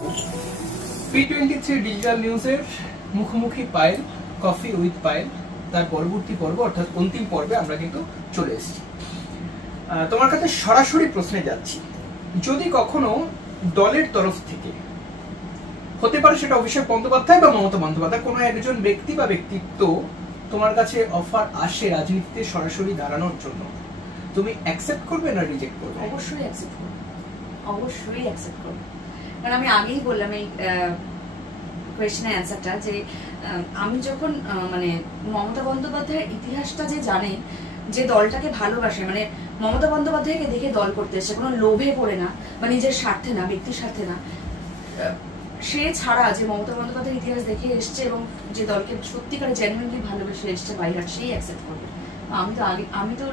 P23 digital নিউজের মুখোমুখি Payel, coffee with Payel তার পরবর্তী পর্ব অর্থাৎ অন্তিম পর্বে আমরা কিন্তু চলে এসেছি। তোমার কাছে সরাসরি প্রশ্নে যাচ্ছি, যদি কখনো দলের তরফ থেকে, হতে পারে সেটা অভিষেক বন্দ্যোপাধ্যায় বা মমতা বন্দ্যোপাধ্যায়, কোনো একজন ব্যক্তি বা ব্যক্তিত্ব তোমার কাছে অফার আসে রাজনীতিতে সরাসরি দাঁড়ানোর জন্য, তুমি অ্যাকসেপ্ট করবে না রিজেক্ট করবে? অবশ্যই অ্যাকসেপ্ট করব, অবশ্যই অ্যাকসেপ্ট করব। কারণ আমি আগেই বললাম এই কোয়েশ্চেনের অ্যান্সারটা, যে আমি যখন মানে মমতা বন্দ্যোপাধ্যায়ের ইতিহাসটা যে জানে, যে দলটাকে ভালোবাসে, মানে মমতা বন্দ্যোপাধ্যায়কে দেখে দল করতে এসে কোনো লোভে পড়ে না বা নিজের স্বার্থে না, ব্যক্তির স্বার্থে না, সে ছাড়া যে মমতা বন্দ্যোপাধ্যায়ের ইতিহাস দেখে এসছে এবং যে দলকে সত্যিকারে জেনুইনলি ভালোবেসে এসছে বাইহাট, সেই অ্যাকসেপ্ট করবে। আমি তো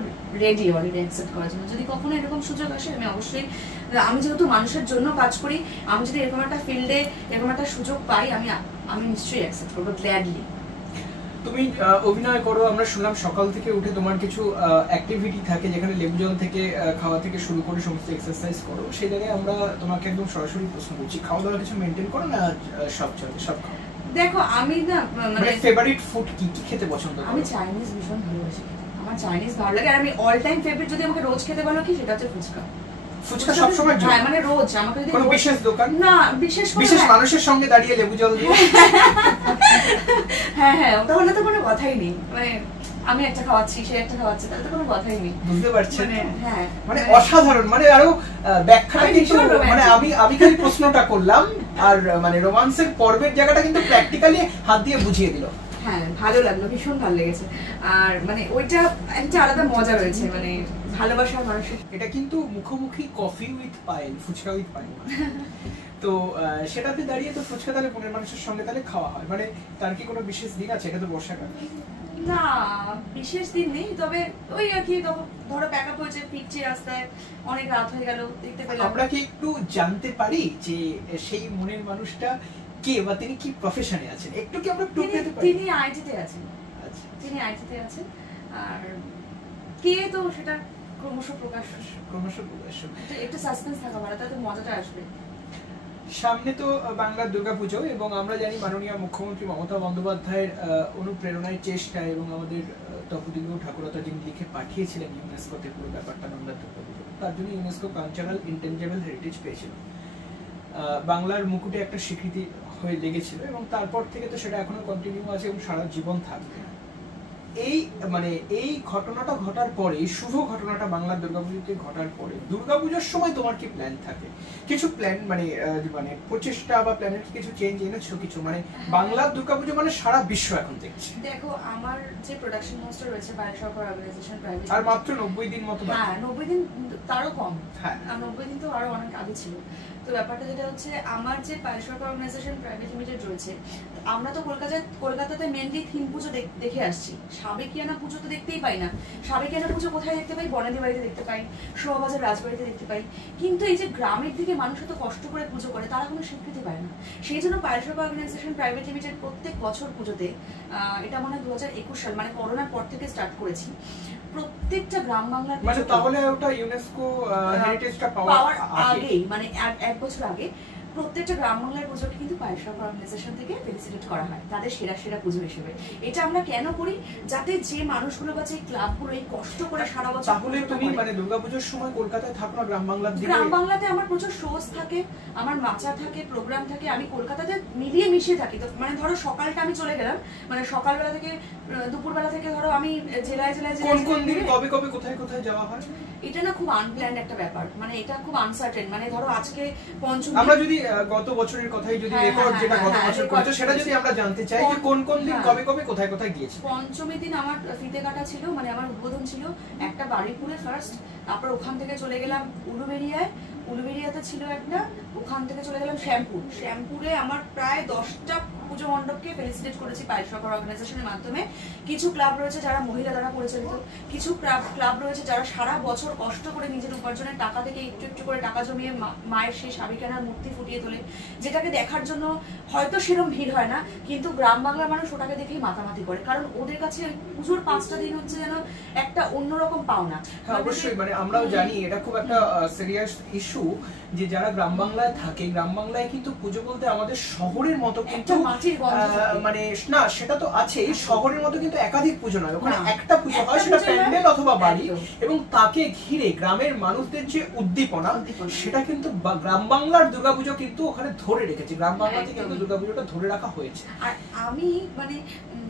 রেডি অলরেডি অ্যাকসেপ্ট করার জন্য। যদি কখনো এরকম সুযোগ আসে, আমি অবশ্যই, আমি যেহেতু মানুষের জন্য কাজ করি, আমি যদি এরকম একটা ফিল্ডে এরকম একটা সুযোগ পাই, আমি নিশ্চয়ই অ্যাকসেপ্ট করবো, গ্ল্যাডলি। তুমি অভিনয় করো, আমরা শুনলাম সকাল থেকে উঠে তোমার কিছু অ্যাক্টিভিটি থাকে যেখানে লেবু জল থেকে খাওয়া থেকে শুরু করে সমস্ত এক্সারসাইজ করো, সেই জায়গায় আমরা তোমাকে একদম সরাসরি প্রশ্ন করছি, খাওয়া দাওয়া কিছু মেনটেন করো না? সব চলে, সব খাও? দেখো, আমি না মানে ফেভারিট ফুড কি কি খেতে পছন্দ করো? আমি চাইনিজ ভীষণ ভালোবাসি, আমার চাইনিজ ভালো লাগে। আর আমি অল টাইম ফেভারিট যদি আমাকে রোজ খেতে বলো কি, সেটা হচ্ছে ফুচকা। ফুচকা সব সময়? হ্যাঁ, মানে রোজ। আমাকে যদি কোনো বিশেষ দোকান না, বিশেষ মানুষের সঙ্গে দাঁড়িয়ে লেবু জল দিয়ে হ্যাঁ হ্যাঁ, ওটা হলে তো কোনো কথাই নেই, মানে আমি একটা খাওয়াচ্ছি, সে একটা খাওয়াচ্ছে, তাহলে তো কোনো কথাই নেই। বুঝতে পারছেন? হ্যাঁ, মানে অসাধারণ, মানে আরো ব্যাখ্যাটা কিন্তু, মানে আমি খালি প্রশ্নটা করলাম আর মানে রোমান্সের পর্বের জায়গাটা কিন্তু প্র্যাকটিক্যালি হাত দিয়ে বুঝিয়ে দিল। হ্যাঁ, ভালো লাগলো, ভীষণ ভালো লেগেছে। আর মানে ওইটা একটা আলাদা মজা রয়েছে, মানে ভালোবাসার মানুষের। এটা কিন্তু মুখোমুখি coffee with Payel, fuchka with Payel. তো সেটাতে দাঁড়িয়ে তো ফুচকা তাহলে মনের মানুষের সঙ্গে তাহলে খাওয়া হয়, মানে তার কি কোনো বিশেষ দিন আছে? এটা তো বর্ষাকাল। না, বিশেষ দিন নেই, তবে ওই আর কি, ধরো প্যাক আপ হয়েছে, ফিরছি রাস্তায়, অনেক রাত হয়ে গেল, দেখতে পেলাম। আমরা কি একটু জানতে পারি যে সেই মনের মানুষটা কে বা তিনি কি প্রফেশনে আছেন? একটু কি আমরা ক্লু পেতে পারি? তিনি আইটিতে আছেন। আচ্ছা, তিনি আইটিতে আছেন। আর কে, তো সেটা ক্রমশ প্রকাশ, একটু সাসপেন্স থাকা ভালো, তাতে মজাটা আসবে। সামনে তো বাংলার দুর্গাপুজো, এবং আমরা জানি মাননীয় মুখ্যমন্ত্রী মমতা বন্দ্যোপাধ্যায়ের অনুপ্রেরণায়, চেষ্টায় এবং আমাদের তপোদিঙ্গু ঠাকুরতা যিনি লিখে পাঠিয়েছিলেন ইউনেস্কোতে পুরো ব্যাপারটা বাংলার দুর্গাপুজো, তার জন্য ইউনেস্কো কালচারাল ইনটেনজিবল হেরিটেজ পেয়েছিল। বাংলার মুকুটে একটা স্বীকৃতি হয়ে লেগেছিল এবং তারপর থেকে তো সেটা এখনো কন্টিনিউ আছে এবং সারা জীবন থাকবে। এই ঘটনাটা ঘটার পরে, শুভ ঘটনাটা বাংলার দুর্গাপুজোতে ঘটার পরে, দুর্গাপুজোর সময় তোমার কি প্ল্যান থাকে? কিছু প্ল্যান মানে প্রচেষ্টা বা প্ল্যানের কিছু চেঞ্জ এনেছো কিছু? মানে বাংলার দুর্গাপুজো মানে সারা বিশ্ব এখন দেখছে। দেখো, আমার যে প্রোডাকশন হাউসটা রয়েছে বাংলা সরকার অর্গানাইজেশন প্রাইভেট, আর মাত্র 90 দিন মতো। হ্যাঁ, 90 দিন, তারও কম। হ্যাঁ, 90 দিন তো আরো অনেক আগে ছিল। তো ব্যাপারটা যেটা হচ্ছে, আমার যে বাংলা সরকার অর্গানাইজেশন প্রাইভেট লিমিটেড রয়েছে, আমরা তো কলকাতাতে মেনলি থিম পুজো দেখে আসছি। সাবেকিয়ানা পুজো তো দেখতেই পাই না। সাবেকিয়ানা পুজো কোথায় দেখতে পাই? বনানী বাড়িতে দেখতে পাই, শোভাবাজার রাজবাড়িতে দেখতে পাই। কিন্তু এই যে গ্রামের দিকে মানুষ এত কষ্ট করে পুজো করে, তারা কোনো স্বীকৃতি পায় না। সেই জন্য বাংলা সরকার অর্গানাইজেশন প্রাইভেট লিমিটেড প্রত্যেক বছর পুজোতে, এটা মনে হয় 2021 সাল, মানে করোনার পর থেকে স্টার্ট করেছি, প্রত্যেকটা গ্রাম বাংলার, মানে তাহলে ওটা ইউনেস্কো হেরিটেজটা পাওয়ার আগেই, মানে এক বছর আগে, প্রত্যেকটা গ্রাম বাংলার পুজোকে কিন্তু বাংলা সরকার অর্গানাইজেশন থেকে ফেলিসিটেট করা হয় তাদের সেরা পুজো হিসেবে। এটা আমরা কেন করি? যাতে যে মানুষগুলো বা যে ক্লাবগুলো এই কষ্ট করে সারা বছর। তাহলে তুমি মানে দুর্গাপুজোর সময় কলকাতায় থাকো না গ্রাম বাংলার দিকে? গ্রাম বাংলাতে আমার প্রচুর শোজ থাকে, আমার মাচা থাকে, প্রোগ্রাম থাকে, আমি কলকাতাতে মিলিয়ে মিশিয়ে থাকি। তো মানে ধরো সকালটা আমি চলে গেলাম, মানে সকালবেলা থেকে দুপুরবেলা থেকে ধরো আমি জেলায় কোন দিন কবে কোথায় যাওয়া হয়? এটা না খুব আনপ্ল্যান্ড একটা ব্যাপার, মানে এটা খুব আনসার্টেন। মানে ধরো আজকে পঞ্চমী, আমরা যদি গত বছরের কথাই যদি রেকর্ড যেটা গত বছর করেছো সেটা যদি আমরা জানতে চাই যে কোন দিন কবে কোথায় গিয়েছে? পঞ্চমী দিন আমার ফিতে কাটা ছিল, মানে আমার উদ্বোধন ছিল একটা বাড়িপুরে ফার্স্ট, তারপর ওখান থেকে চলে গেলাম উলুবেড়িয়াতে ছিল একটা, ওখান থেকে চলে গেলাম শ্যামপুরে আমার প্রায় 10টা পুজো মণ্ডপকে ফেলিসিটেট করেছি বাংলা সরকার অর্গানাইজেশনের মাধ্যমে। কিছু ক্লাব রয়েছে যারা মহিলা দ্বারা পরিচালিত, কিছু ক্লাব রয়েছে যারা সারা বছর কষ্ট করে নিজের উপার্জনের টাকা থেকে একটু করে টাকা জমিয়ে মায়ের সেই সাবিকানার মূর্তি ফুটিয়ে তোলে, যেটাকে দেখার জন্য হয়তো সেরকম ভিড় হয় না, কিন্তু গ্রাম বাংলার মানুষ ওটাকে দেখেই মাতামাতি করে, কারণ ওদের কাছে পুজোর 5টা দিন হচ্ছে যেন একটা অন্যরকম পাওনা। অবশ্যই, মানে আমরাও জানি এটা খুব একটা সিরিয়াস ইস্যু কিছু যে যারা গ্রাম বাংলায় থাকে, গ্রাম বাংলায় কিন্তু পুজো বলতে আমাদের শহরের মতো কিন্তু মানে না, সেটা তো আছেই, শহরের মতো কিন্তু একাধিক পুজো নয়, ওখানে একটা পুজো হয়, সেটা প্যান্ডেল অথবা বাড়ি, এবং তাকে ঘিরে গ্রামের মানুষদের যে উদ্দীপনা সেটা কিন্তু গ্রাম বাংলার দুর্গাপুজো কিন্তু ওখানে ধরে রেখেছে, গ্রাম বাংলাতে কিন্তু দুর্গাপুজোটা ধরে রাখা হয়েছে। আর আমি মানে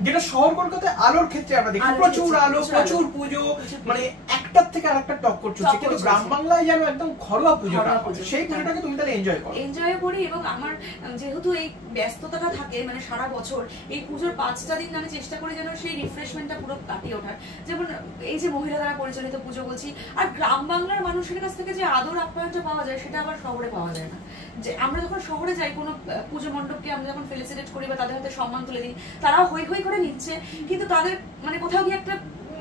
যেটা শহর কলকাতায় আলোর ক্ষেত্রে আমরা দেখি প্রচুর আলো, প্রচুর পুজো, মানে একটার থেকে আরেকটা টক্কর চলছে, কিন্তু গ্রাম বাংলায় যেন একদম ঘরোয়া পুজোটা, সেই পুজোটাকে তুমি তাহলে এনজয় করি। এবং আমার যেহেতু এই ব্যস্ততাটা থাকে মানে সারা বছর, এই পুজোর 5টা দিন আমি চেষ্টা করি যেন সেই রিফ্রেশমেন্টটা পুরো কাটিয়ে ওঠার। যেমন এই যে মহিলা দ্বারা পরিচালিত পুজো বলছি, আর গ্রাম বাংলার মানুষের কাছ থেকে যে আদর আপ্যায়নটা পাওয়া যায় সেটা আবার শহরে পাওয়া যায় না। যে আমরা যখন শহরে যাই কোনো পুজো মণ্ডপকে আমরা যখন ফেলিসিটেট করি বা তাদের হাতে সম্মান তুলে দিই, তারাও হই হই করে নিচ্ছে, কিন্তু তাদের মানে কোথাও গিয়ে একটা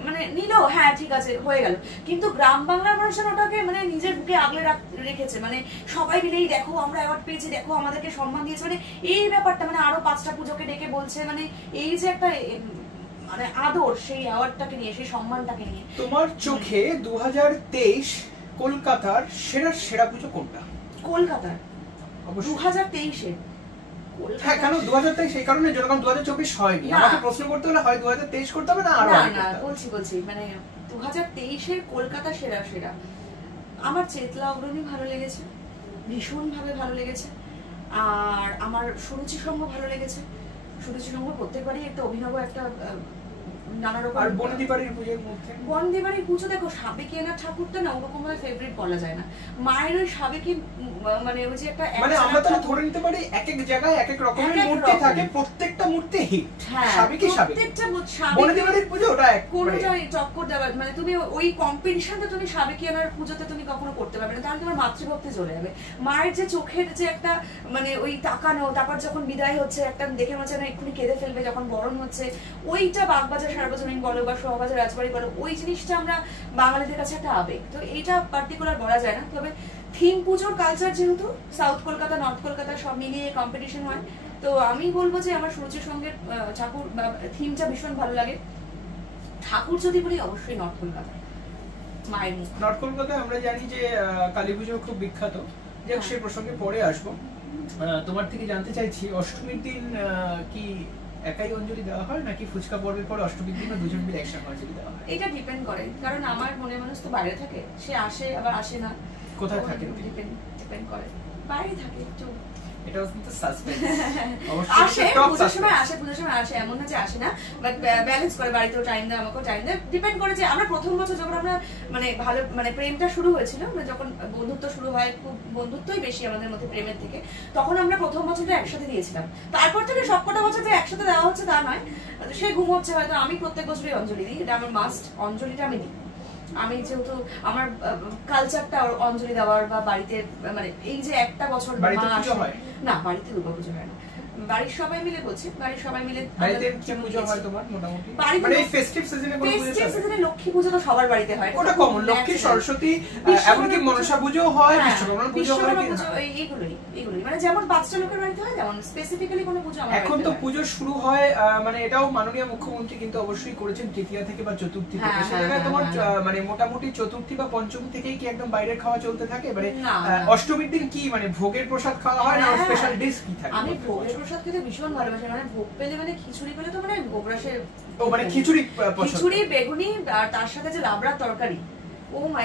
মানে নিল, হ্যাঁ ঠিক আছে হয়ে গেল, কিন্তু গ্রাম বাংলার মানুষের ওটাকে মানে নিজের বুকে আগলে রেখেছে, মানে সবাই মিলেই দেখো আমরা অ্যাওয়ার্ড পেয়েছি, দেখো আমাদেরকে সম্মান দিয়েছে, মানে এই ব্যাপারটা মানে আরো 5টা পুজোকে ডেকে বলছে, মানে এই যে একটা মানে আদর সেই অ্যাওয়ার্ডটাকে নিয়ে, সেই সম্মানটাকে নিয়ে। তোমার চোখে 2023 কলকাতার সেরা পুজো কোনটা? কলকাতার 2023-এ হ্যাঁ, কেন 2023 এই কারণে জন্য, কারণ 2024 হয়নি, আমাকে প্রশ্ন করতে হলে হয় 2023 করতে হবে না আরো আগে করতে হবে। বলছি মানে 2023-এর কলকাতা সেরা আমার চেতলা অগ্রণী ভালো লেগেছে, ভীষণ ভাবে ভালো লেগেছে, আর আমার সুরুচি সংঘ ভালো লেগেছে। সুরুচি সংঘ প্রত্যেকবারই একটা অভিনব একটা নানা রকম। আর বনদিবাড়ির পুজোর মধ্যে বনদিবাড়ির পুজো দেখো, সাবেকিয়ানা ঠাকুরটা না ওরকম ভাবে ফেভারিট বলা যায় না, মায়ের ওই সাবেকি মানে ওই যে একটা মানে আমরা তো ধরে নিতে পারি এক এক জায়গায় এক এক রকমের মূর্তি থাকে, প্রত্যেকটা মূর্তি হিট, সাবেকি প্রত্যেকটা বনদিবাড়ির পুজো ওটা এক কোনটাই টক্কর দেওয়ার, মানে তুমি ওই কম্পিটিশনটা তুমি সাবেকিয়ানার পুজোতে তুমি কখনো করতে পারবে না, তাহলে তোমার মাতৃভক্তি চলে যাবে। মায়ের যে চোখের যে একটা মানে ওই তাকানো, তারপর যখন বিদায় হচ্ছে একটা দেখে মনে হচ্ছে না এক্ষুনি কেঁদে ফেলবে, যখন বরণ হচ্ছে, ওইটা বাগবাজার সার্বজনীন বলো বা শোভাবাজার রাজবাড়ি বলো, ওই জিনিসটা আমরা বাঙালিদের কাছে একটা আবেগ। তো এইটা পার্টিকুলার বলা যায় না, তবে থিম পুজোর কালচার যেহেতু সাউথ কলকাতা নর্থ কলকাতা সব মিলিয়ে কম্পিটিশন হয়, তো আমি বলবো যে আমার সুরুচির সঙ্গে ঠাকুর বা থিমটা ভীষণ ভালো লাগে। ঠাকুর যদি বলি অবশ্যই নর্থ কলকাতা, মায়ের মুখ। নর্থ কলকাতায় আমরা জানি যে কালী পুজো খুব বিখ্যাত, যাক সেই প্রসঙ্গে পরে আসবো। তোমার থেকে জানতে চাইছি অষ্টমীর দিন কি একাই অঞ্জলি দেওয়া হয় নাকি ফুচকা পর্বের পর অষ্টমীর দিন দুজন মিলে একসঙ্গে অঞ্জলি দেওয়া হয়? এটা ডিপেন্ড করে, কারণ আমার মনে মানুষ তো বাইরে থাকে, সে আসে আবার আসে না। কোথায় থাকে? ডিপেন্ড করে, বাইরে থাকে একটু, এটাও কিন্তু সাসপেন্স। আসে পুজোর সময় আসে, এমন না যে আসে না, বাট ব্যালেন্স করে, বাড়িতেও টাইম দেয়, আমাকেও টাইম দেয়, ডিপেন্ড করে। যে আমরা প্রথম বছর যখন আমরা মানে ভালো মানে প্রেমটা শুরু হয়েছিল, মানে যখন বন্ধুত্ব শুরু হয়, খুব বন্ধুত্বই বেশি আমাদের মধ্যে প্রেমের থেকে, তখন আমরা প্রথম বছরটা একসাথে দিয়েছিলাম। তারপর থেকে সবকটা বছর যে একসাথে দেওয়া হচ্ছে তা নয়, সে ঘুমোচ্ছে হয়তো, আমি প্রত্যেক বছরই অঞ্জলি দিই, এটা আমার মাস্ট, অঞ্জলিটা আমি দিই। আমি যেহেতু আমার কালচারটা অঞ্জলি দেওয়ার বা বাড়িতে মানে এই যে একটা বছর না, বাড়িতে দুর্গাপুজো হয় না, বাড়ির সবাই মিলে বলছি, বাড়ির সবাই মিলে বাড়িতে কি পুজো হয় তোমার মোটামুটি? মানে এই ফেস্টিভ সিজনে কোন পুজো? ফেস্টিভ সিজনে লক্ষ্মী পুজো তো সবার বাড়িতে হয়, ওটা কমন। লক্ষ্মী, সরস্বতী, এমনকি মনসা পুজো হয়, বিশ্বকর্মা পুজো হয়, এইগুলোই মানে যেমন 5টা লোকের বাড়িতে হয় তেমন স্পেসিফিক্যালি কোনো পুজো আমার এখন তো পুজো শুরু হয়, মানে এটাও মাননীয় মুখ্যমন্ত্রী কিন্তু অবশ্যই করেছেন তৃতীয়া থেকে বা চতুর্থী থেকে। সেটা তোমার মানে মোটামুটি চতুর্থী বা পঞ্চমী থেকেই কি একদম বাইরের খাওয়া চলতে থাকে? মানে অষ্টমীর দিন কি মানে ভোগের প্রসাদ খাওয়া হয় না স্পেশাল ডিশ কি থাকে? আমি ভোগের প্রসাদ খেতে ভীষণ ভালোবাসি, মানে ভোগ পেলে মানে খিচুড়ি পেলে তো মানে ভোগ রসে, মানে খিচুড়ি, বেগুনি আর তার সাথে যে লাবড়ার তরকারি,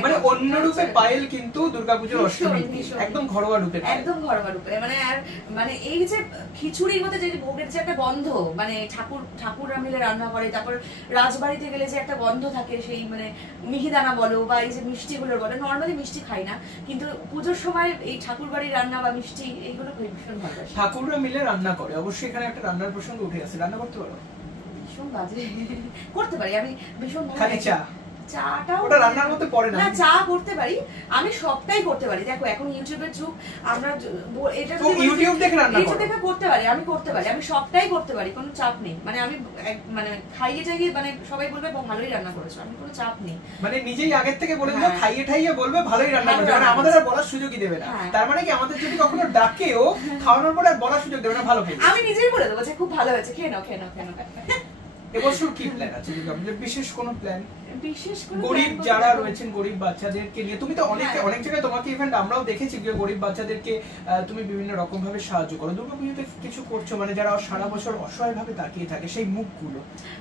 মানে অন্য রূপে পায়েল কিন্তু দুর্গাপূজার অষ্টমী একদম ঘরোয়া রূপে, মানে আর মানে এই যে খিচুড়ির মধ্যে যে ভোগের যে একটা গন্ধ, মানে ঠাকুররা মিলে রান্না করে, তারপর রাজবাড়িতে গেলে যে একটা গন্ধ থাকে, সেই মানে মিহিদানা বলো বা এই যে মিষ্টি গুলো বলো, নর্মালি মিষ্টি খাই না, কিন্তু পুজোর সময় এই ঠাকুর বাড়ির রান্না বা মিষ্টি এইগুলো ভীষণ ভালো। ঠাকুররা মিলে রান্না করে, অবশ্যই এখানে একটা রান্নার প্রসঙ্গ উঠে আসে। রান্না করতে পারো? ভীষণ বাজে করতে পারি আমি, ভীষণ ভালো। খালি চা? চাটাও ওটা রান্নার মধ্যে পড়ে না। না, চা করতে পারি আমি, সবটাই করতে পারি। দেখো এখন ইউটিউবের যুগ, আমরা এটা তো ইউটিউব দেখে রান্না করো? ইউটিউব দেখে করতে পারি, আমি করতে পারি, আমি সবটাই করতে পারি, কোনো চাপ নেই। মানে আমি মানে খাইয়ে টাইয়ে মানে সবাই বলবে ভালোই রান্না করেছো, আমি কোনো চাপ নেই। মানে নিজেই আগের থেকে বলে দিও, খাইয়ে ঠাইয়ে বলবে ভালোই রান্না করেছো, মানে আমাদের আর বলার সুযোগই দেবে না। তার মানে কি আমাদের যদি কখনো ডাকেও খাওয়ানোর পরে আর বলার সুযোগ দেবে না ভালো খেয়ে? আমি নিজেই বলে দেবো যে খুব ভালো হয়েছে, খেয়ে নাও খেয়ে নাও খেয়ে নাও। এবছর কি প্ল্যান আছে বিশেষ কোনো প্ল্যান? বিশেষ করে গরিব যারা রয়েছেন গরিব বাচ্চাদেরকে নিয়ে তুমি তো অনেক জায়গায় তোমাকে ইভেন্ট আমরাও দেখেছি যে গরিব বাচ্চাদেরকে তুমি বিভিন্ন রকম ভাবে সাহায্য করো। দুর্গাপুজোতে কিছু করছো মানে যারা সারা বছর অসহায় ভাবে তাকিয়ে থাকে সেই মুখগুলো।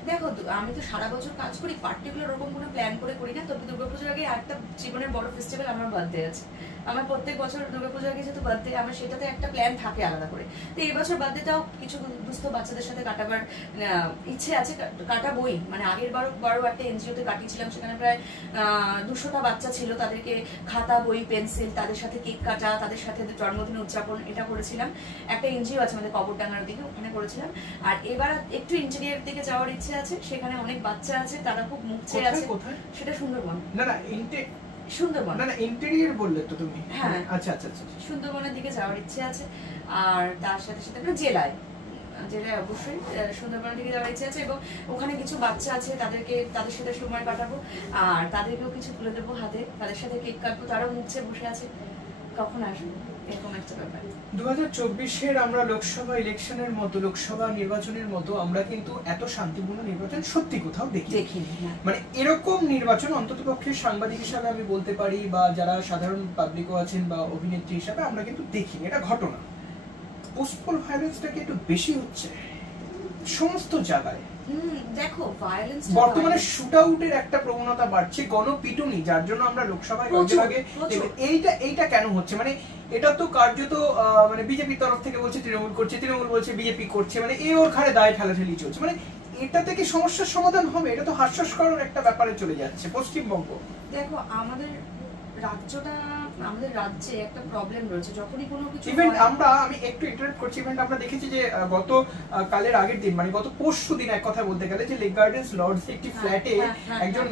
দেখো আমি তো সারা বছর কাজ করি, পার্টিকুলার ওরকম কোনো প্ল্যান করে করি না। তবে দুর্গাপুজোর আগে একটা জীবনের বড় ফেস্টিভ্যাল আমার বার্থডে আছে। আমার প্রত্যেক বছর দুর্গাপুজোর আগে যেহেতু বার্থডে, আমার সেটাতে একটা প্ল্যান থাকে আলাদা করে। তো এই বছর বার্থডেটাও কিছু দুস্থ বাচ্চাদের সাথে কাটাবার ইচ্ছে আছে, কাটাবই। মানে আগের বারও একটা এনজিওতে কাটিয়েছিলাম, সেখানে প্রায় 200টা বাচ্চা ছিল। তাদেরকে খাতা, বই, পেন্সিল, তাদের সাথে কেক কাটা, তাদের সাথে জন্মদিন উদযাপন, এটা করেছিলাম। একটা এনজিও আছে আমাদের কবরডাঙ্গার দিকে, ওখানে করেছিলাম। আর এবার একটু ইন্টেরিয়ার দিকে যাওয়ার ইচ্ছে আছে, সেখানে অনেক বাচ্চা আছে, তারা খুব মুখ চেয়ে আছে। সেটা সুন্দরবন। না সুন্দরবন না ইন্টেরিয়র বললে তো তুমি? হ্যাঁ, আচ্ছা, সুন্দরবনের দিকে যাওয়ার ইচ্ছে আছে। আর তার সাথে সাথে জেলায় অবশ্যই সুন্দরবনের দিকে যাওয়ার ইচ্ছে আছে। এবং ওখানে কিছু বাচ্চা আছে, তাদের সাথে সময় কাটাবো, আর তাদেরকেও কিছু তুলে দেবো হাতে, তাদের সাথে কেক কাটবো, তারাও মুখ চেয়ে বসে আছে কখন আসবো, এরকম একটা ব্যাপার। 2024-এর আমরা লোকসভা ইলেকশনের মতো, লোকসভা নির্বাচনের মতো আমরা কিন্তু এত শান্তিপূর্ণ নির্বাচন সত্যি কোথাও দেখিনি। মানে এরকম নির্বাচন অন্ততপক্ষে সাংবাদিক হিসাবে আমি বলতে পারি, বা যারা সাধারণ পাবলিকও আছেন বা অভিনেত্রী হিসাবে আমরা কিন্তু দেখিনি। এটা ঘটনা। পোস্টপোল ভায়োলেন্সটা কি একটু বেশি হচ্ছে সমস্ত জায়গায়? দেখো, ভায়োলেন্স বর্তমানে শুট আউটের একটা প্রবণতা বাড়ছে, গণপিটুনি, যার জন্য আমরা লোকসভায় এইটা কেন হচ্ছে? মানে এটা তো কার্যত মানে বিজেপির তরফ থেকে বলছে তৃণমূল করছে, তৃণমূল বলছে বিজেপি করছে, মানে এই ওর ঘাড়ে দায় ঠেলাঠেলি চলছে। মানে এটা থেকে সমস্যার সমাধান হবে? এটা তো হাস্যস্কর একটা ব্যাপারে চলে যাচ্ছে পশ্চিমবঙ্গ। দেখো, আমাদের রাজ্যে একটা প্রবলেম রয়েছে, যখনই কোনো কিছু ইভেন্ট আমি একটু ইন্টারাপ্ট করছি, ইভেন্ট আমরা দেখেছি যে গত কালের আগের দিন, মানে গত পরশু দিন এক কথা বলতে গেলে, যে লেক গার্ডেন্স লর্ডস একটি ফ্ল্যাটে একজন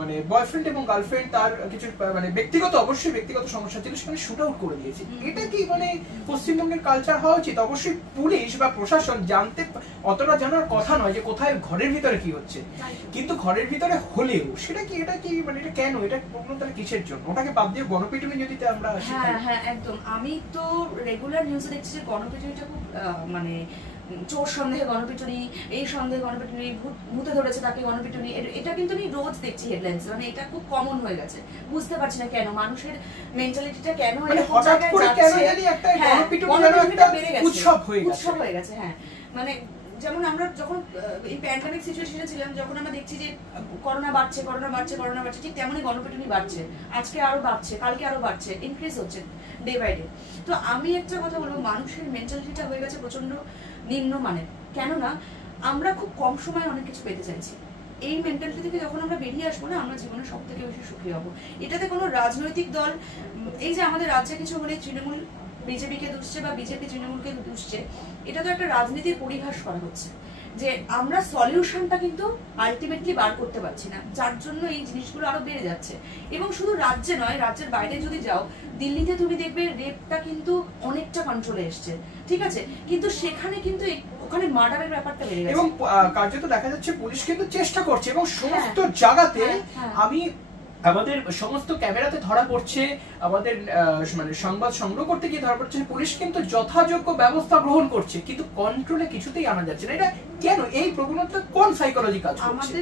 মানে বয়ফ্রেন্ড এবং গার্লফ্রেন্ড তার কিছু মানে অবশ্যই ব্যক্তিগত সমস্যা ছিল, সেখানে শুট আউট করে দিয়েছে। এটা কি মানে পশ্চিমবঙ্গের কালচার হওয়া উচিত? অবশ্যই পুলিশ বা প্রশাসন অতটা জানার কথা নয় যে কোথায় ঘরের ভিতরে কি হচ্ছে, কিন্তু ঘরের ভিতরে হলেও এটা কি মানে এটা কেন, এটা প্রবণতাটা কিসের জন্য? ওটাকে বাদ দিয়ে গণপিটুনি যদি আমরা আসি। হ্যাঁ, একদম। আমি তো রেগুলার নিউজে দেখছি যে গণপিটুনিটা খুব মানে চোর সন্দেহে গণপিটুনি, এই সন্দেহে গণপিটুনি, ভূতে ধরেছে তাকে গণপিটুনি, এটা কিন্তু আমি রোজ দেখছি হেডলাইন্স। মানে এটা খুব কমন হয়ে গেছে। বুঝতে পারছি না কেন মানুষের মেন্টালিটিটা কেন হঠাৎ করে কেন জানি একটা গণপিটুনিটা বেড়ে গেছে, উৎসব হয়ে গেছে। হ্যাঁ, মানে যেমন আমরা যখন এই প্যান্ডেমিক সিচুয়েশনে ছিলাম, যখন আমরা দেখছি যে করোনা বাড়ছে, ঠিক তেমনই গণপিটুনি বাড়ছে। আজকে আরো বাড়ছে, কালকে আরো বাড়ছে, ইনক্রিজ হচ্ছে ডে বাই ডে। তো আমি একটা কথা বলবো, মানুষের মেন্টালিটিটা হয়ে গেছে প্রচন্ড নিম্নমানের। কেননা আমরা খুব কম সময়ে অনেক কিছু পেতে চাইছি। এই মেন্টালিটি থেকে যখন আমরা বেরিয়ে আসবো না, আমরা জীবনে সব থেকে বেশি সুখী হবো। এটাতে কোনো রাজনৈতিক দল, এই যে আমাদের রাজ্যে কিছু হলে তৃণমূল বিজেপিকে দুষছে বা বিজেপি তৃণমূলকে দুষছে, এটা তো একটা রাজনীতির পরিহাস করা হচ্ছে, যে আমরা সলিউশনটা কিন্তু আলটিমেটলি বার করতে পারছি না, যার জন্য এই জিনিসগুলো আরো বেড়ে যাচ্ছে। এবং শুধু রাজ্যে নয়, রাজ্যের বাইরে যদি যাও, দিল্লিতে তুমি দেখবে রেপটা কিন্তু অনেকটা কন্ট্রোলে এসছে, ঠিক আছে, কিন্তু সেখানে কিন্তু ওখানে মার্ডারের ব্যাপারটা বেড়ে গেছে। এবং কার্যত দেখা যাচ্ছে পুলিশ কিন্তু চেষ্টা করছে, এবং সমস্ত জায়গাতে আমি আমাদের সমস্ত ক্যামেরাতে ধরা পড়ছে, আমাদের মানে সংবাদ সংগ্রহ করতে গিয়ে ধরা পড়ছে, পুলিশ কিন্তু যথাযোগ্য ব্যবস্থা গ্রহণ করছে, কিন্তু কন্ট্রোলে কিছুতেই আনা যাচ্ছে না। এটা কেন? এই প্রবণতা কোন সাইকোলজি কাজ করছে?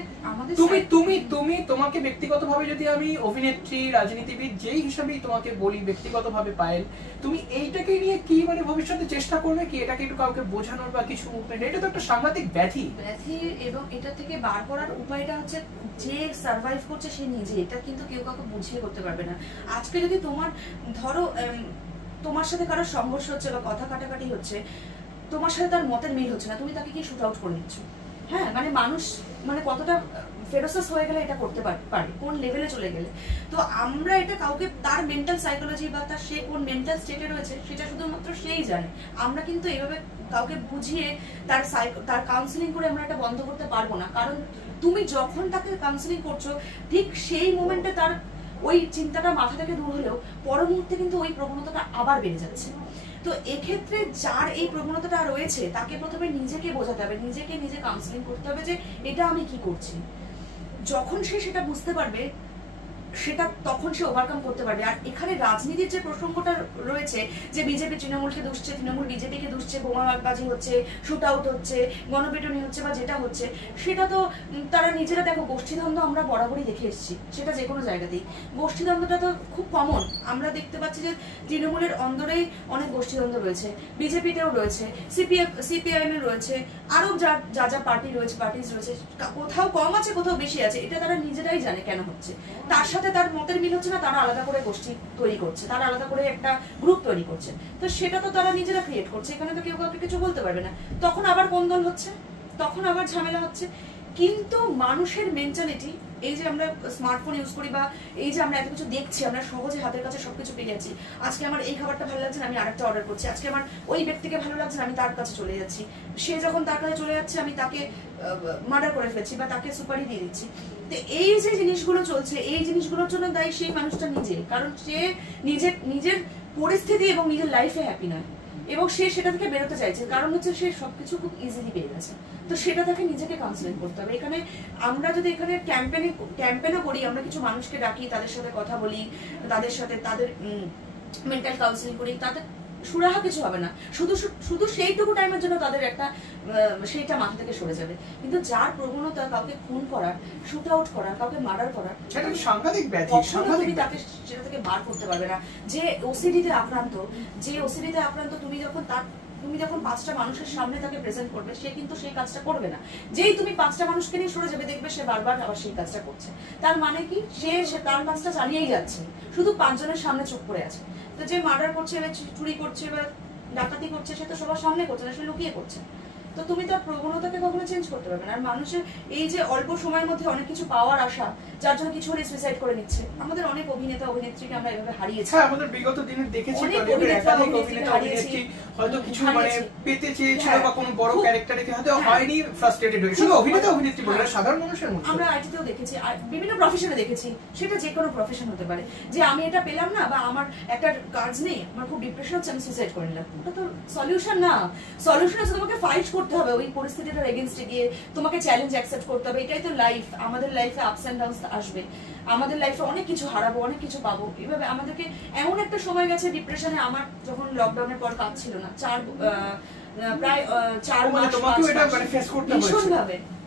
তুমি তোমাকে ব্যক্তিগতভাবে যদি আমি অভিনেত্রী, রাজনীতিবিদ যেই হিসাবেই তোমাকে বলি ব্যক্তিগতভাবে পায়েল, তুমি এইটাকে নিয়ে কি মানে ভবিষ্যতে চেষ্টা করবে কি এটাকে একটু কাউকে বোঝানোর বা কিছু মুভমেন্ট? এটা তো একটা সাংঘাতিক ব্যাধি। এবং এটা থেকে বার করার উপায়টা হচ্ছে, যে সার্ভাইভ করছে সে নিজে, এটা কিন্তু কেউ কাউকে বুঝিয়ে করতে পারবে না। আজকে যদি তোমার সাথে কারো সংঘর্ষ হচ্ছে বা কথা কাটাকাটি হচ্ছে, তোমার সাথে তার মতের মিল হচ্ছে না, তুমি তাকে কি শুট আউট করে নিচ্ছ? হ্যাঁ, মানে মানুষ মানে কতটা ফেরোসাস হয়ে গেলে এটা করতে পারে, কোন লেভেলে চলে গেলে। তো আমরা এটা কাউকে তার মেন্টাল সাইকোলজি বা তার সে কোন মেন্টাল স্টেটে রয়েছে সেটা শুধুমাত্র সেই জানে। আমরা কিন্তু এইভাবে কাউকে বুঝিয়ে তার কাউন্সিলিং করে আমরা এটা বন্ধ করতে পারবো না। কারণ তুমি যখন তাকে কাউন্সিলিং করছো, ঠিক সেই মোমেন্টে তার ওই চিন্তাটা মাথা থেকে দূর হলেও পর মুহূর্তে কিন্তু ওই প্রবণতাটা আবার বেড়ে যাচ্ছে। তো এক্ষেত্রে যার এই প্রবণতাটা রয়েছে, তাকে প্রথমে নিজেকে বোঝাতে হবে, নিজে কাউন্সিলিং করতে হবে যে এটা আমি কি করছি। যখন সে সেটা বুঝতে পারবে, সেটা তখন সে ওভারকাম করতে পারবে। আর এখানে রাজনীতির যে প্রসঙ্গটা রয়েছে যে বিজেপি তৃণমূলকে দুষছে, তৃণমূল বিজেপিকে দুষছে, বোমাবাজি হচ্ছে, শুট আউট হচ্ছে, গণপিটুনি হচ্ছে বা যেটা হচ্ছে, সেটা তো তারা নিজেরা, দেখো গোষ্ঠীদ্বন্দ্ব আমরা বরাবরই দেখে এসেছি, সেটা যে কোনো জায়গাতেই। গোষ্ঠীদ্বন্দ্বটা তো খুব কমন, আমরা দেখতে পাচ্ছি যে তৃণমূলের অন্দরেই অনেক গোষ্ঠীদ্বন্দ্ব রয়েছে, বিজেপিতেও রয়েছে, সিপিআইএম এর রয়েছে, আরো যা যা পার্টি রয়েছে, পার্টিজ রয়েছে, কোথাও কম আছে কোথাও বেশি আছে, এটা তারা নিজেরাই জানে কেন হচ্ছে। তার সাথে তার মতের মিল হচ্ছে না, তারা আলাদা করে গোষ্ঠী তৈরি করছে, তারা আলাদা করে একটা গ্রুপ তৈরি করছে, তো সেটা তো তারা নিজেরা ক্রিয়েট করছে, এখানে তো কেউ কাউকে কিছু বলতে পারবে না। তখন আবার কোন্দল হচ্ছে, তখন আবার ঝামেলা হচ্ছে। কিন্তু মানুষের মেন্টালিটি, এই যে আমরা স্মার্টফোন ইউজ করি বা এই যে আমরা এত কিছু দেখছি, আমরা সহজে হাতের কাছে সবকিছু পেয়ে যাচ্ছি। আজকে আমার এই খাবারটা ভালো লাগছে না, আমি আরেকটা অর্ডার করছি, আজকে আমার ওই ব্যক্তিকে ভালো লাগছে না, আমি তার কাছে চলে যাচ্ছি, সে যখন তার কাছে চলে যাচ্ছে আমি তাকে মার্ডার করে ফেলছি বা তাকে সুপারি দিয়ে দিচ্ছি। তো এই যে জিনিসগুলো চলছে, এই জিনিসগুলোর জন্য দায়ী সেই মানুষটা নিজে, কারণ সে নিজের পরিস্থিতি এবং নিজের লাইফে হ্যাপি নয় এবং সে সেটা থেকে বেরোতে চাইছে, কারণ হচ্ছে সে সবকিছু খুব ইজিলি পেয়ে গেছে। তো সেটা তাকে নিজেকে কাউন্সেলিং করতে হবে। এখানে আমরা যদি এখানে ক্যাম্পেনও করি, আমরা কিছু মানুষকে ডাকি, তাদের সাথে কথা বলি, তাদের সাথে তাদের মেন্টাল কাউন্সেলিং করি, তাদের সুরাহা কিছু হবে না, শুধু সেইটুকু টাইমের জন্য তাদের একটা সেইটা মাথা থেকে সরে যাবে। কিন্তু যার প্রবণতা কাউকে খুন করার, শুট আউট করার, কাউকে মার্ডার করার, সেটা সাংঘাতিক ব্যাধি, তুমি তাকে সেটা থেকে বার করতে পারবে না। যে ওসিডিতে আক্রান্ত, তুমি যখন 5টা মানুষের সামনে তাকে প্রেজেন্ট করবে, সে কিন্তু সেই কাজটা করবে না। যেই তুমি 5টা মানুষকে নিয়ে সরে যাবে, দেখবে সে বারবার আবার সেই কাজটা করছে। তার মানে কি, সে তার কাজটা চালিয়েই যাচ্ছে, শুধু 5 জনের সামনে চুপ করে আছে। তো যে মার্ডার করছে বা চুরি করছে বা ডাকাতি করছে, সে তো সবার সামনে করছে না, সে লুকিয়ে করছে। তো তুমি তার প্রবণতাকে কখনো চেঞ্জ করতে পারবে না। আর মানুষের এই যে অল্প সময়ের মধ্যে অনেক কিছু পাওয়ার আশা, যার জন্য কিছু হলে সুইসাইড করে নিচ্ছে। আমাদের অনেক অভিনেতা অভিনেত্রীকে আমরা এভাবে হারিয়েছি। হ্যাঁ, আমাদের বিগত দিনে দেখেছি অভিনেত্রী হয়তো কিছু মানে পেতে চেয়েছিল বা কোনো বড় ক্যারেক্টারে হয়তো হয়নি, ফ্রাস্ট্রেটেড হয়ে। শুধু অভিনেতা অভিনেত্রী বলে না, সাধারণ মানুষের মধ্যে আমরা আইটিতেও দেখেছি, আর বিভিন্ন প্রফেশনে দেখেছি, সেটা যে কোনো প্রফেশন হতে পারে, যে আমি এটা পেলাম না বা আমার একটা কাজ নেই, আমার খুব ডিপ্রেশন হচ্ছে, আমি সুইসাইড করে নিলাম। ওটা তো সলিউশন না। সলিউশন হচ্ছে তোমাকে ফাইট করতে হবে ওই পরিস্থিতিটার এগেইনস্টে গিয়ে, তোমাকে চ্যালেঞ্জ অ্যাকসেপ্ট করতে হবে। এটাই তো লাইফ। আমাদের লাইফে আপস এন্ড ডাউনস আসবে, আমাদের লাইফে অনেক কিছু হারাবো, অনেক কিছু পাবো। এভাবে আমাদেরকে এমন একটা সময় গেছে ডিপ্রেশনে, আমার যখন লকডাউনের পর কাজ ছিল না, প্রায় 4 মাস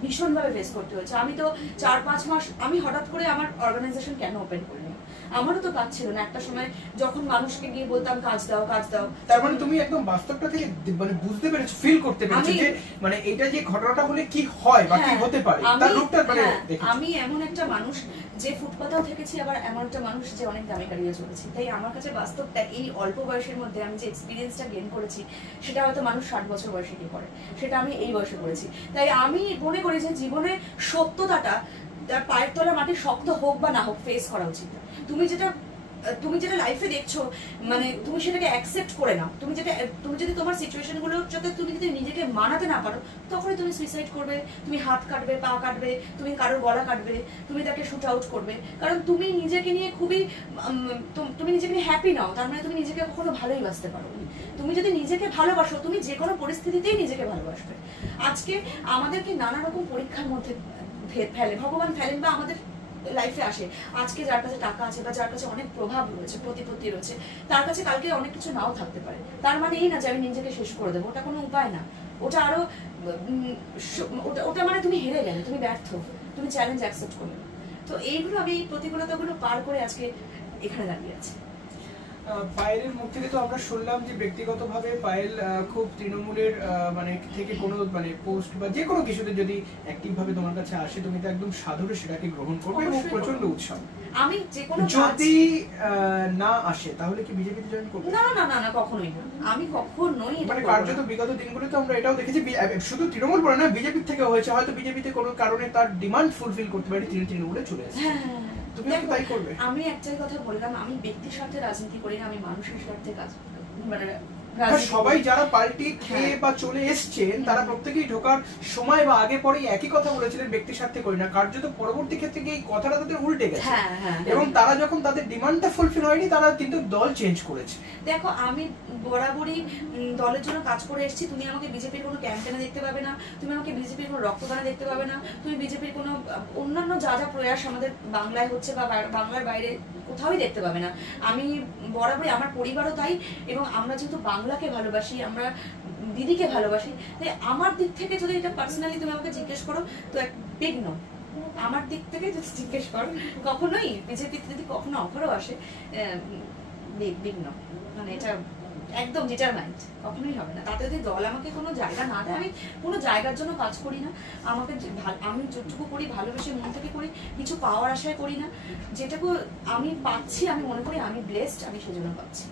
ভীষণভাবে ফেস করতে হয়েছে। আমি তো 4-5 মাস, আমি হঠাৎ করে আমার অর্গানাইজেশন কেন ওপেন করিনি, আমারও তো কাজ ছিল না। একটা সময় যখন মানুষকে গিয়ে বলতাম কাজ দাও কাজ দাও, তার মানে তুমি একদম বাস্তবটা থেকে মানে বুঝতে পেরেছো, ফিল করতে পেরেছো যে মানে এটা যে ঘটনাটা হলে কি হয় বা কি হতে পারে, তার রূপটা মানে আমি এমন একটা মানুষ যে ফুটপাতেও থেকেছি, আবার এমন একটা মানুষ যে অনেক দামে কারিয়ে চলেছি। তাই আমার কাছে বাস্তবটা, এই অল্প বয়সের মধ্যে আমি যে এক্সপিরিয়েন্সটা গেইন করেছি, সেটা হয়তো মানুষ 60 বছর বয়সে কি করে, সেটা আমি এই বয়সে করেছি। তাই আমি মনে করি যে জীবনে সত্যতাটা, তার পায়ের তলা মাটি শক্ত হোক বা না হোক, ফেস করা উচিত। তুমি যেটা লাইফে দেখছো, মানে তুমি সেটাকে অ্যাকসেপ্ট করে নাও। তুমি যদি তোমার সিচুয়েশনগুলোর সাথে তুমি যদি নিজেকে মানাতে না পারো, তখনই তুমি সুইসাইড করবে, তুমি হাত কাটবে, পা কাটবে, তুমি কারোর গলা কাটবে, তুমি তাকে শুট আউট করবে। কারণ তুমি নিজেকে নিয়ে তুমি নিজেকে নিয়ে হ্যাপি নাও, তার মানে তুমি নিজেকে কখনো ভালোই বাসতে পারো। তুমি যদি নিজেকে ভালোবাসো, তুমি যে কোনো পরিস্থিতিতেই নিজেকে ভালোবাসবে। আজকে আমাদেরকে নানা রকম পরীক্ষার মধ্যে ভগবান ফেলেন বা আমাদের লাইফে আসে। আজকে যার কাছে টাকা আছে বা যার কাছে অনেক প্রভাব রয়েছে, প্রতিপত্তি রয়েছে, তার কাছে কালকে অনেক কিছু নাও থাকতে পারে। তার মানে এই না যে আমি নিজেকে শেষ করে দেবো, ওটা কোনো উপায় না। ওটা আরো ওটা মানে তুমি হেরে গেলে, তুমি ব্যর্থ, তুমি চ্যালেঞ্জ অ্যাকসেপ্ট করলে। তো এইগুলো আমি এই প্রতিকূলতাগুলো পার করে আজকে এখানে দাঁড়িয়ে আছি। পায়েলের মুখ থেকে তো আমরা শুনলাম যে ব্যক্তিগতভাবে পায়েল খুব তৃণমূলের মানে থেকে কোনো মানে পোস্ট বা যে কোনো কিছুতে যদি অ্যাক্টিভ ভাবে তোমার কাছে আসে, তুমি তো একদম সাদরে সেটাকে গ্রহণ করবে এবং প্রচন্ড উৎসাহ। আমি যে কোনো যদি না আসে তাহলে কি বিজেপিতে জয়েন করবে? না না না না, কখনোই না। আমি কখনোই মানে কার্যত বিগত দিনগুলোতে আমরা এটাও দেখেছি, শুধু তৃণমূল বলে না, বিজেপি থেকে হয়েছে, হয়তো বিজেপিতে কোনো কারণে তার ডিমান্ড ফুলফিল করতে পারে, তৃণমূলে চলে আসে। তুমি তাই করবে? আমি একটাই কথা বললাম, আমি ব্যক্তির স্বার্থে রাজনীতি করি না, আমি মানুষের স্বার্থে কাজ মানে সবাই যারা পাল্টি খেয়ে বা চলে এসছেন তারা প্রত্যেকেই ঢোকার সময় বা আগে পরেই একই কথা বলেছিলেন, ব্যক্তি স্বার্থে করি না। কার্যত পরবর্তী ক্ষেত্রে গিয়ে এই কথাটা তাদের উল্টে গেছে, এবং তারা যখন তাদের ডিমান্ডটা ফুলফিল হয়নি তারা কিন্তু দল চেঞ্জ করেছে। দেখো, আমি বরাবরই দলের জন্য কাজ করে এসেছি। তুমি আমাকে বিজেপির কোনো ক্যাম্পেনে দেখতে পাবে না, তুমি আমাকে বিজেপির কোনো রক্তদানে দেখতে পাবে না, তুমি বিজেপির কোনো অন্যান্য যা যা প্রয়াস আমাদের বাংলায় হচ্ছে বা বাংলার বাইরে কোথাওই দেখতে পাবে না। আমি বরাবরই, আমার পরিবারও তাই, এবং আমরা যেহেতু বাংলাকে ভালোবাসি, আমরা দিদিকে ভালোবাসি, তাই আমার দিক থেকে যদি এটা পার্সোনালি তুমি আমাকে জিজ্ঞেস করো তো এক বিগ নো। আমার দিক থেকে যদি জিজ্ঞেস করো, কখনোই বিজেপিতে যদি কখনো অফারও আসে, বিগ নো, মানে এটা একদম ডিটারমাইন্ড, কখনোই হবে না। তাতে যদি দল আমাকে কোনো জায়গা না দেয়, আমি কোনো জায়গার জন্য কাজ করি না। আমাকে আমি যতটুকু করি ভালোবেসে মন থেকে করি, কিছু পাওয়ার আশায় করি না। যেটুকু আমি পাচ্ছি আমি মনে করি আমি ব্লেসড, আমি সেজন্য পাচ্ছি।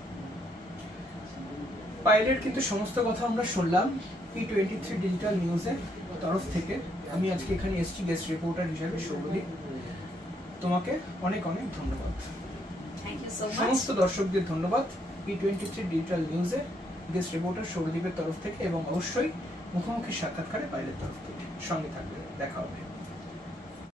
পাইলের কিন্তু সমস্ত কথা আমরা শুনলাম P23 ডিজিটাল নিউজের তরফ থেকে। আমি আজকে এখানে এসেছি গেস্ট রিপোর্টার হিসেবে, সৌরদীপ। তোমাকে অনেক অনেক ধন্যবাদ। Thank you so much. সমস্ত দর্শকদের ধন্যবাদ P23 ডিজিটাল নিউজে গেস্ট রিপোর্টার সৌরদীপের তরফ থেকে, এবং অবশ্যই মুখোমুখি সাক্ষাৎকারে পাইলের তরফ থেকে। সঙ্গে থাকবে, দেখা হবে।